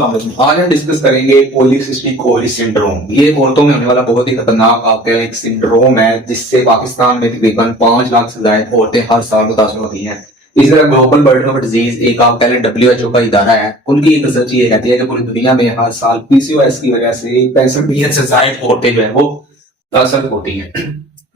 आज हम डिस्कस करेंगे पॉलीसिस्टिक ओवरी सिंड्रोम। ये औरतों में होने वाला बहुत ही खतरनाक आपका एक सिंड्रोम है जिससे पाकिस्तान में तकरीबन 5 लाख से ज्यादा औरतें हर साल मुतासर होती हैं। इसी तरह ग्लोबल बर्डन ऑफ डिजीज एक आप कह लें WHO का इदारा है, उनकी एक रिसर्च ये कहती है कि पूरी दुनिया में हर साल PCOS की वजह से 65 मिलियन से ज्यादा औरतें जो है वो मुतासर होती हैं।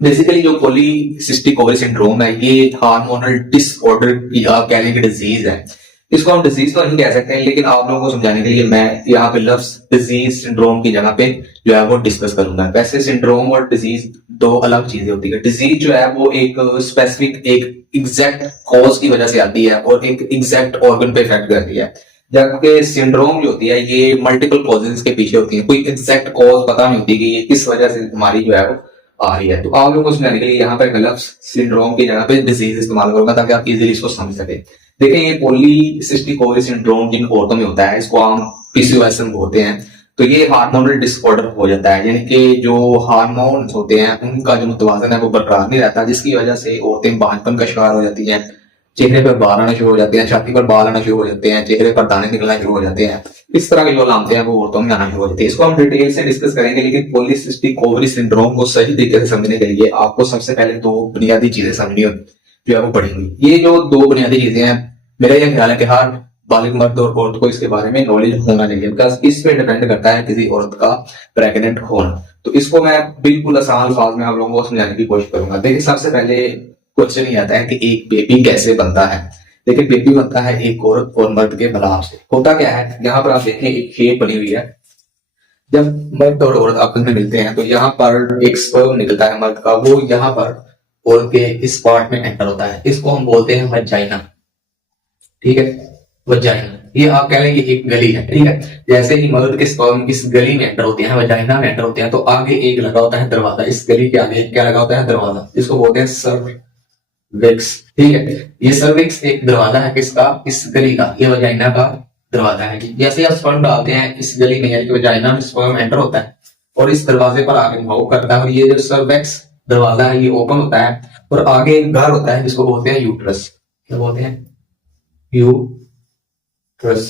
बेसिकली जो पॉलीसिस्टिक ओवरी सिंड्रोम है ये हार्मोनल डिसऑर्डर की आप कह लें कि डिजीज है। इसको हम डिजीज तो नहीं कह सकते हैं, लेकिन आप लोगों को समझाने के लिए मैं यहाँ पे लफ्ज डिजीज सिंड्रोम की जगह पे जो है वो डिस्कस करूंगा। वैसे सिंड्रोम और डिजीज दो अलग चीजें होती है। डिजीज जो है वो एक स्पेसिफिक एक एग्जैक्ट कॉज की वजह से आती है और एक एग्जैक्ट ऑर्गन पे इफेक्ट करती है, जबकि सिंड्रोम जो होती है ये मल्टीपल कॉजेज के पीछे होती है। कोई एग्जैक्ट कॉज पता नहीं होती कि ये किस वजह से हमारी जो है वो आ रही है। तो आप लोगों को समझाने के लिए यहाँ पर लफ्ज सिंड्रोम की जगह पे डिजीज इस्तेमाल करूंगा ताकि आप इजीली इसको समझ सके। देखिए ये पॉलीसिस्टिक ओवरी सिंड्रोम जिन औरतों में होता है इसको हम PCOS बोलते हैं। तो ये हार्मोनल डिसऑर्डर हो जाता है, यानी कि जो हार्मोन्स होते हैं उनका जो मुतवाजन है वो बरकरार नहीं रहता, जिसकी वजह से औरतें बांझपन का शिकार हो जाती हैं, चेहरे पर बाल आना शुरू हो जाते हैं, छाती पर बाल आना शुरू हो जाते हैं, चेहरे पर दाने निकलना शुरू हो जाते हैं। इस तरह के जो अलामतें हैं वो औरतों में आना शुरू हो जाती है। इसको हम डिटेल से डिस्कस करेंगे, लेकिन पॉलीसिस्टिक ओवरी सिंड्रोम को सही तरीके से समझने के लिए आपको सबसे पहले दो बुनियादी चीजें समझनी जो है वो पड़ेंगी। ये जो दो बुनियादी चीजें हैं, मेरा यह ख्याल है कि हर बालिग मर्द और औरत को इसके बारे में नॉलेज होना चाहिए, बिकॉज इस पे डिपेंड करता है किसी औरत का प्रेग्नेंट होना। तो इसको मैं बिल्कुल आसान अल्फाज में आप लोगों को समझाने की कोशिश करूंगा। देखिए सबसे पहले क्वेश्चन ये आता है कि एक बेबी कैसे बनता है। देखिए बेबी बनता है एक औरत और मर्द के मिलाप से। होता क्या है, यहाँ पर आप देखें एक शेप बनी हुई है। जब मर्द और औरत आपस में मिलते हैं तो यहाँ पर एक स्पर्म निकलता है मर्द का, वो यहाँ पर औरत के इस पार्ट में एंटर होता है। इसको हम बोलते हैं वजाइना। ठीक है, वजाइना ये आप कह लेंगे एक गली है। ठीक है, जैसे ही मर्द के स्पर्म इस गली में एंटर होते हैं, वजाइना में एंटर होते हैं, तो आगे एक लगा होता है दरवाजा। इस गली के आगे क्या लगा होता है? दरवाजा, जिसको बोलते हैं सर्विक्स। ठीक है, ये सर्विक्स एक दरवाजा है किसका? इस गली का। ये वजाइना का दरवाजा है। जैसे आप स्पर्म डालते हैं इस गली में, यानी कि वजाइना में स्पर्म एंटर होता है और इस दरवाजे पर आगे मूव करता है, और ये जो सर्विक्स दरवाजा है ये ओपन होता है और आगे एक घर होता है जिसको बोलते हैं यूट्रस। क्या बोलते हैं? यूट्रस।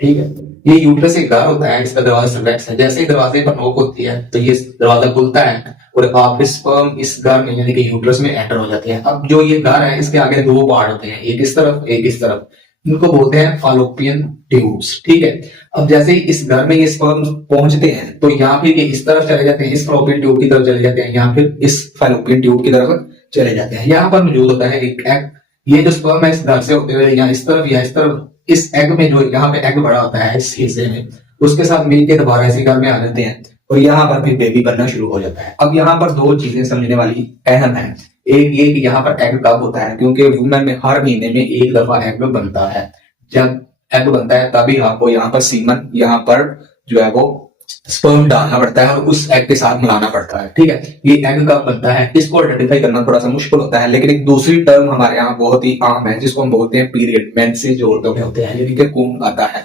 ठीक है, ये यूट्रस एक घर होता है, इसका दरवाजा सर्विक्स है। जैसे ही दरवाजे पर नोक होती है तो ये दरवाजा खुलता है और आपके स्पर्म इस घर में यानी कि यूट्रस में एंटर हो जाती है। अब जो ये घर है इसके आगे दो पार्ट होते हैं, एक इस तरफ एक इस तरफ। इनको बोलते हैं फालोपियन ट्यूब्स। ठीक है, अब जैसे ही इस घर में ये स्पर्म पहुंचते हैं तो यहाँ फिर ये इस तरफ चले जाते हैं, इस फालोपियन ट्यूब की तरफ चले जाते हैं, यहाँ फिर इस फालोपियन ट्यूब की तरफ चले जाते हैं। यहाँ पर मौजूद होता है एक एग। ये जो स्पर्म है इस घर से होते हुए यहाँ इस तरफ या इस तरफ इस एग में, जो यहाँ पे एग बड़ा होता है इस हिस्से में, उसके साथ मिलकर दोबारा इसी घर में आ जाते हैं और यहाँ पर फिर बेबी बनना शुरू हो जाता है। अब यहाँ पर दो चीजें समझने वाली अहम है। एक ये कि यहाँ पर एग कब होता है, क्योंकि वुमेन में हर महीने में एक दफा एग बनता है। जब एग बनता है तभी आपको यहाँ पर सीमन, यहाँ पर जो है वो स्पर्म डालना पड़ता है और उस एग के साथ मिलाना पड़ता है। ठीक है, ये एग कब बनता है इसको आइडेंटिफाई करना थोड़ा सा मुश्किल होता है, लेकिन एक दूसरी टर्म हमारे यहाँ बहुत ही आम है जिसको हम बोलते हैं पीरियड। मेंसेस जो औरतों में होते हैं यानी कि खून आता है,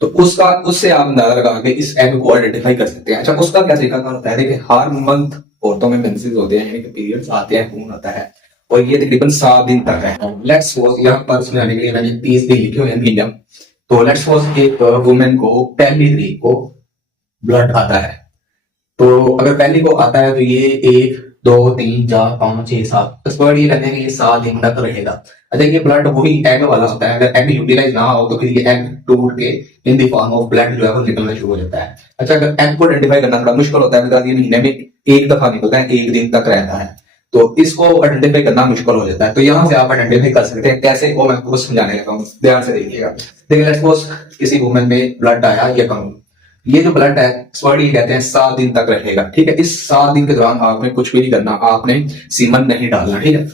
तो उससे आप अंदाजा लगा के इस एग को आइडेंटिफाई कर सकते हैं। अच्छा, उसका क्या तरीका होता है? देखिए हर मंथ औरतों में मेंसेस होते हैं यानी कि पीरियड्स आते हैं, खून आता है, और ये तकरीबन 7 दिन तक है। लेट्स सपोज यहाँ पर समझाने के लिए मैंने 30 दिन लिखे हुए हैं महीना। तो लेट्स सपोज एक वुमेन को पहली तरीक को ब्लड आता है, तो अगर पहली को आता है तो ये 1 2 3 4 5 6 7 एक्सपर्ट ये कहते हैं कि ये 7 दिन तक रहेगा। अच्छा, ये ब्लड वही एग वाला होता है। अगर एग यूटिलाइज ना हो तो फिर ये एग टूट के in the form of blood जो है वो निकलना शुरू हो जाता है। अच्छा, अगर एग को आइडेंटिफाई करना थोड़ा मुश्किल होता है बिकॉज ये महीने में एक दफा निकलता है, 1 दिन तक रहता है, तो इसको आइडेंटिफाई करना मुश्किल हो जाता है। तो यहाँ से आप आइडेंटिफाई कर सकते हैं कैसे, वो मैं आपको समझाने लगा हूँ, ध्यान से देखिएगा। देखिए लेट्स सपोज किसी वुमेन में ब्लड आया, ये कहूँ ये जो ब्लड है एक्सपर्ट ये कहते हैं 7 दिन तक रहेगा। ठीक है, इस 7 दिन के दौरान आपने कुछ भी नहीं करना, आपने सीमन नहीं डालना। ठीक है,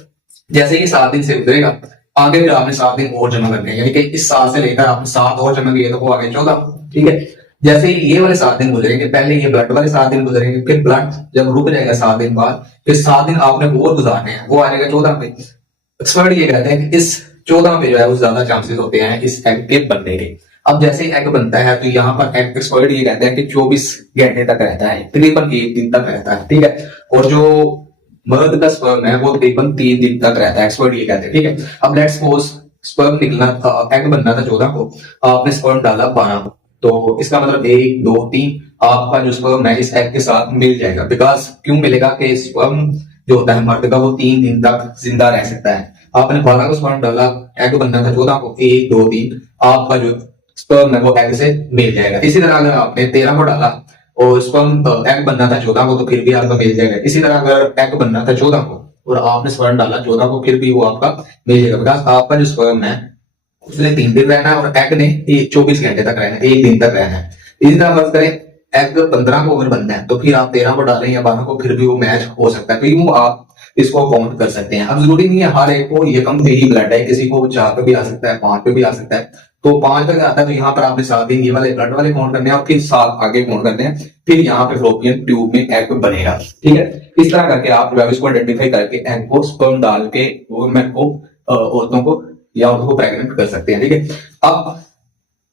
जैसे ही 7 दिन से गुजरेगा आगे फिर आपने 7 दिन और जमा करने, यानी कि इस 7 से लेकर आपने 7 और जमा किए तो वो आगे 14। ठीक है, जैसे ही ये वाले 7 दिन गुजरेंगे, पहले ये ब्लड वाले 7 दिन गुजरेंगे, फिर ब्लड जब रुक जाएगा 7 दिन बाद, फिर 7 दिन आपने और गुजारने हैं, वो आ जाएगा 14 पे। एक्सपर्ट ये कहते हैं कि इस 14 पे जो है वो ज्यादा चांसेस होते हैं इस एग के बनने के। अब जैसे ही एग बनता है तो यहाँ पर एग एक्सपर्ट ये कहते हैं कि 24 घंटे तक रहता है, तकरीबन 1 दिन तक रहता है। ठीक है, और जो मर्द का स्पर्म है वो तकरीबन 3 दिन तक रहता है, एक्सपर्ट ये कहते हैं। ठीक है, अब लेट्स सपोज स्पर्म निकलना था, एग बनना था 14 को, आपने स्पर्म डाला 12 को, तो इसका मतलब 1 2 3 आपका जो स्पर्म है इस एग के साथ मिल जाएगा। बिकॉज क्यों मिलेगा कि स्पर्म जो होता है मर्द का वो 3 दिन तक जिंदा रह सकता है। आपने 12 को स्पर्म डाला, एग बनना था 14 को, 1 2 3 आपका जो स्पर्म है वो एग से मिल जाएगा। इसी तरह अगर आपने 13 को डाला और स्पर्म एग बनना था 14 को तो फिर भी आपका मिल जाएगा। इसी तरह अगर एग बनना था 14 को और आपने स्पर्म डाला 14 को फिर भी वो आपका मिल जाएगा। बिकॉज आपका जो स्पर्म है उसने 3 दिन रहना है और एग ने 24 घंटे तक रहना है, 1 दिन तक रहना है। इसी तरह बात करें एग 15 को अगर बनना है तो फिर आप 13 को डालें या 12 को फिर भी वो मैच हो सकता है। तो यूं आप इसको काउंट कर सकते हैं। अब जरूरी नहीं है हर एक को ये कम पे ही ब्लड है, किसी को 4 पे भी आ सकता है, 5 पे भी आ सकता है। तो 5 पे आता है तो यहाँ पर आपने 7 दिन ये वाले ब्लड वाले काउंट करने हैं और फिर 7 आगे काउंट करने हैं, फिर यहाँ पे फ्लोपियन ट्यूब में एग बनेगा। ठीक है, इस तरह करके आप जो है इसको आइडेंटिफाई करके एग को स्पर्म डाल के वुमेन को औरतों को या उनको को प्रेग्नेंट कर सकते हैं। ठीक है, अब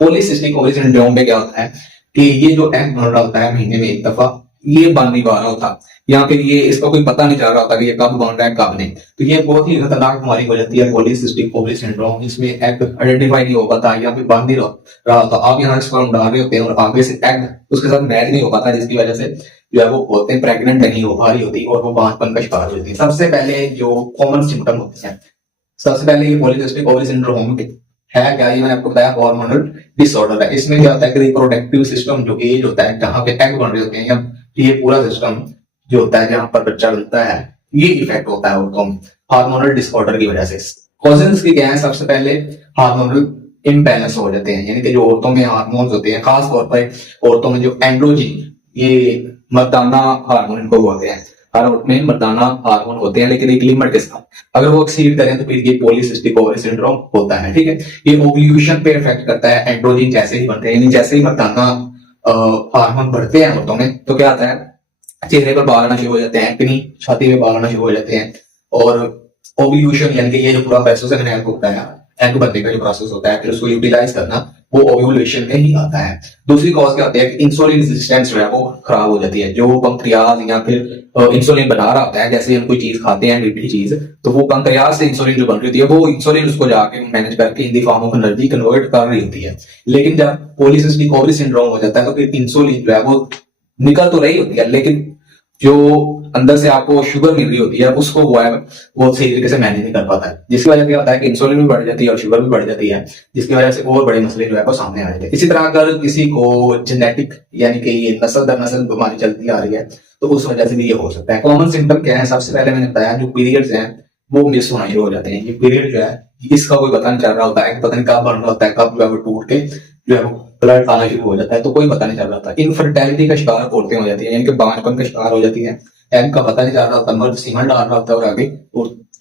पॉलीसिस्टिक ओवरी सिंड्रोम में क्या होता है कि ये जो एग बन रहा होता है महीने में एक दफा, ये बन नहीं पा रहा होता या फिर ये इसका कोई पता नहीं चल रहा होता कि ये कब बन रहा है कब नहीं। तो ये बहुत ही खतरनाक बीमारी हो जाती है पॉलीसिस्टिक ओवरी सिंड्रोम। इसमें एग आइडेंटिफाई नहीं हो पाता या फिर बन नहीं रहा होता। आप यहाँ स्पर्म डाल रहे होते हैं और आगे से एग उसके साथ मैच नहीं हो पाता, जिसकी वजह से जो है वो होते हैं प्रेग्नेंट नहीं हो पा रही होती और वो बांझपन का शिकार हो जाती है। सबसे पहले जो कॉमन सिम्टम होते हैं, सबसे पहले ये पॉलीसिस्टिक ओवरी सिंड्रोम है क्या, ये मैंने आपको बताया हार्मोनल डिसऑर्डर है। इसमें क्या होता है कि रिप्रोडक्टिव सिस्टम जो एज होता है जहां पे एग बन रहे होते हैं या ये पूरा सिस्टम जो होता है जहां पर बच्चा बनता है, ये इफेक्ट होता है औरतों में हार्मोनल डिसऑर्डर की वजह से। कॉजेस की क्या है, सबसे पहले हार्मोनल इम्बैलेंस हो जाते हैं, यानी कि जो औरतों में हार्मोन्स होते हैं, खास तौर पर औरतों में जो एंड्रोजिन, ये मर्दाना हार्मोन इनको बोलते हैं। हर औरत में मर्दाना हार्मोन होते हैं लेकिन एक लिमिट के साथ, अगर वो एक्सीड करें तो फिर ये पॉलीसिस्टिक ओवरी सिंड्रोम होता है। ठीक है, ये ओव्यूलेशन पे इफेक्ट करता है। एंड्रोजिन जैसे ही बढ़ते हैं, यानी जैसे ही मर्दाना हार्मोन बढ़ते हैं औरतों में तो क्या आता है, चेहरे पर बाल आना शुरू हो जाते हैं, एक्नी, छाती में बाल आना शुरू हो जाते हैं। और ओव्यूलेशन यानी कि ये जो पूरा प्रोसेस है एग होता है, एग बनने का जो प्रोसेस होता है, फिर उसको यूटिलाइज करना, वो ओव्यूलेशन में ही आता है। दूसरी कॉज क्या होती है कि इंसुलिन रेजिस्टेंस जो है वो खराब हो जाती है। जो पंक्रियाज या फिर इंसुलिन बना रहा होता है, जैसे हम कोई चीज खाते हैं मीठी चीज, तो वो पंक्रियाज से इंसुलिन जो बन रही होती है वो इंसुलिन उसको जाके मैनेज करके in the form of energy convert कर रही होती है। लेकिन जब पॉलीसिस्टिक ओवरी सिंड्रोम हो जाता है तो फिर इंसुलिन जो है वो निकल तो रही होती है लेकिन जो अंदर से आपको शुगर मिल रही होती है उसको वो है वो सही तरीके से मैनेज नहीं कर पाता है, जिसकी वजह से क्या होता है कि इंसुलिन भी बढ़ जाती है और शुगर भी बढ़ जाती है, जिसकी वजह से और बड़े मसले जो है वो सामने आ जाते हैं। इसी तरह अगर किसी को जेनेटिक यानी कि ये नस्ल दर नस्ल बीमारी चलती आ रही है तो उस वजह से भी ये हो सकता है। कॉमन सिम्टम क्या है, सबसे पहले मैंने बताया जो पीरियड्स हैं वो मिस होना शुरू हो जाते हैं। ये पीरियड जो है इसका कोई पता नहीं चल रहा होता है, पता नहीं कब बन रहा होता है, कब जो है वो टूट के जो है वो ब्लड आना शुरू हो जाता है, तो कोई पता नहीं चल रहा था। इनफर्टिलिटी का शिकार औरतें हो जाती है, यानी कि बांझपन का शिकार हो जाती है। एग का पता नहीं चल रहा होता, मर्द सीमन डाल रहा होता है और आगे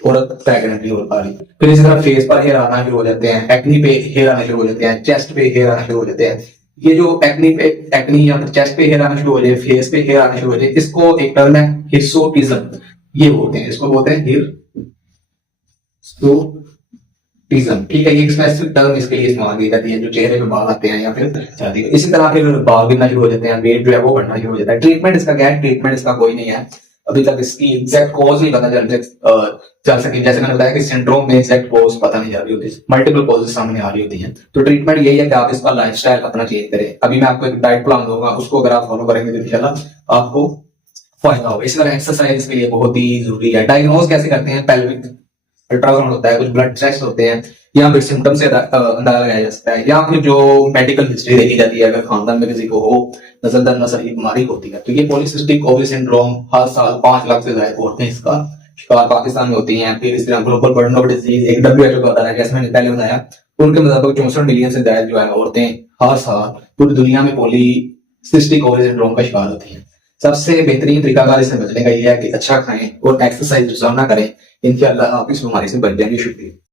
औरत प्रेग्नेंट नहीं हो पा रही। फिर इसी तरह फेस पर हेयर आना शुरू हो जाते हैं, एक्नी पे हेयर आना शुरू हो जाते हैं, चेस्ट पे हेयर आना शुरू हो जाते हैं। ये जो एक्नी या फिर चेस्ट पे हेयर आना शुरू हो जाए, फेस पे हेयर आना शुरू हो जाए, इसको एक टर्म है हिर्सुटिज्म, ये बोलते हैं, इसको बोलते हैं हिर्सुटिज्म। ठीक है, ये एक स्पेसिफिक टर्म इसके लिए इस्तेमाल की जाती है जो चेहरे पे बाल आते हैं या फिर छाती पे। इसी तरह फिर बाल गिरना शुरू हो जाते हैं, वेट जो है वो बढ़ना शुरू हो जाता है। ट्रीटमेंट इसका क्या है, ट्रीटमेंट इसका कोई नहीं है अभी तक, इसकी एग्जैक्ट कॉज नहीं पता चल सकी। जैसे मैंने बताया कि सिंड्रोम में एग्जैक्ट कॉज पता नहीं जा रही होती, मल्टीपल कॉजेस सामने आ रही होती हैं। तो ट्रीटमेंट यही है कि आप इसका लाइफस्टाइल अपना चेंज करें। अभी मैं आपको एक डाइट प्लान दूंगा, उसको अगर आप फॉलो करेंगे तो इंशाल्लाह आपको फायदा होगा। इस तरह एक्सरसाइज इसके लिए बहुत ही जरूरी है। डायग्नोज कैसे करते हैं, पेल्विक अल्ट्रासाउंड होता है, कुछ ब्लड टेस्ट होते हैं, या फिर सिम्टम से अंदाजा लगाया जा सकता है, या फिर जो मेडिकल हिस्ट्री देखी जाती है अगर खानदान में किसी को हो नस्ल दर नस्ल की बीमारी होती है। तो ये पॉलीसिस्टिक ओवरी सिंड्रोम हर साल 5 लाख से ज्यादा औरतें इसका शिकार पाकिस्तान में होती हैं। फिर इस तरह ग्लोबल बर्डन ऑफ डिजीज एक WHO का बताया, जैसे मैंने पहले बताया, उनके मुताबिक 64 मिलियन से ज्यादा जो है औरतें हर साल पूरी दुनिया में पॉलीसिस्टिक ओवरी सिंड्रोम का शिकार होती हैं। सबसे बेहतरीन तरीकाकार इससे बचने का यह है कि अच्छा खाएं और एक्सरसाइज रोजाना करें। इंशाल्लाह आप इस बीमारी से बच जाएंगे। शुक्रिया।